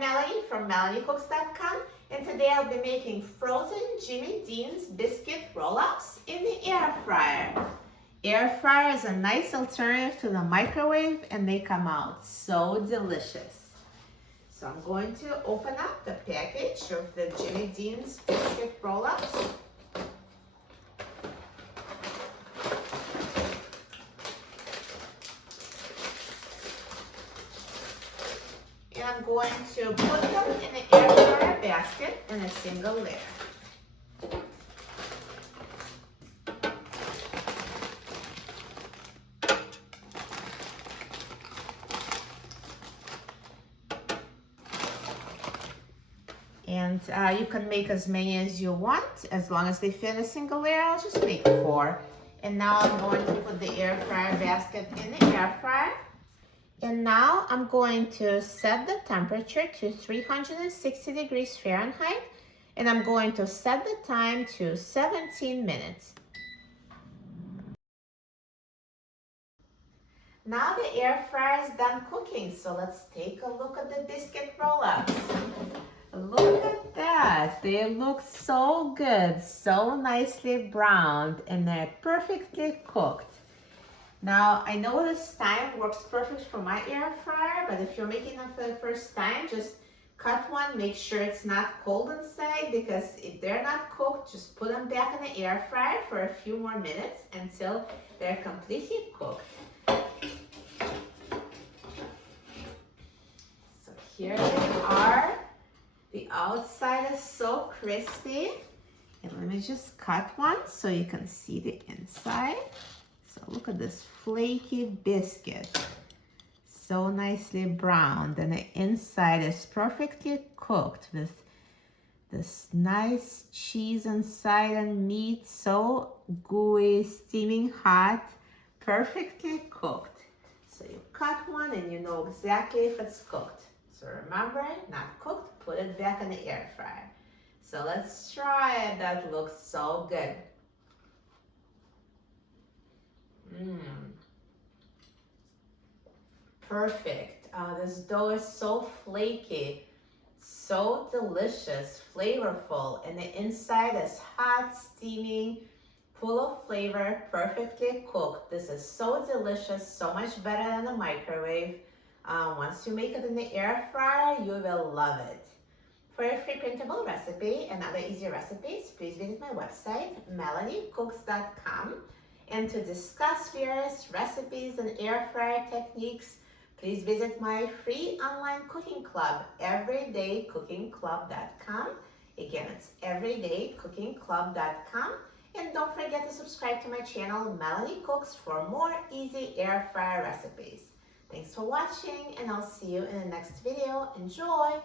Melanie from MelanieCooks.com, and today I'll be making frozen Jimmy Dean's biscuit roll-ups in the air fryer. Air fryer is a nice alternative to the microwave and they come out so delicious. So I'm going to open up the package of the Jimmy Dean's biscuit roll-ups. And I'm going to put them in the air fryer basket in a single layer. And you can make as many as you want, as long as they fit in a single layer. I'll just make 4. And now I'm going to put the air fryer basket in the air fryer. And now I'm going to set the temperature to 360 degrees Fahrenheit. And I'm going to set the time to 17 minutes. Now the air fryer is done cooking, so let's take a look at the biscuit roll-ups. Look at that, they look so good, so nicely browned, and they're perfectly cooked. Now, I know this time works perfect for my air fryer, but if you're making them for the first time, just cut one, make sure it's not cold inside, because if they're not cooked, just put them back in the air fryer for a few more minutes until they're completely cooked. So here they are. The outside is so crispy. And let me just cut one so you can see the inside. So look at this flaky biscuit. So nicely browned, and the inside is perfectly cooked with this nice cheese inside and meat, so gooey, steaming hot, perfectly cooked. So you cut one and you know exactly if it's cooked. So remember, not cooked, put it back in the air fryer. So let's try it. That looks so good. Perfect. This dough is so flaky, so delicious, flavorful, and the inside is hot, steaming, full of flavor, perfectly cooked. This is so delicious, so much better than the microwave. Once you make it in the air fryer, you will love it. For a free printable recipe and other easy recipes, please visit my website, MelanieCooks.com. And to discuss various recipes and air fryer techniques, please visit my free online cooking club, everydaycookingclub.com. Again, it's everydaycookingclub.com. And don't forget to subscribe to my channel, Melanie Cooks, for more easy air fryer recipes. Thanks for watching, and I'll see you in the next video. Enjoy!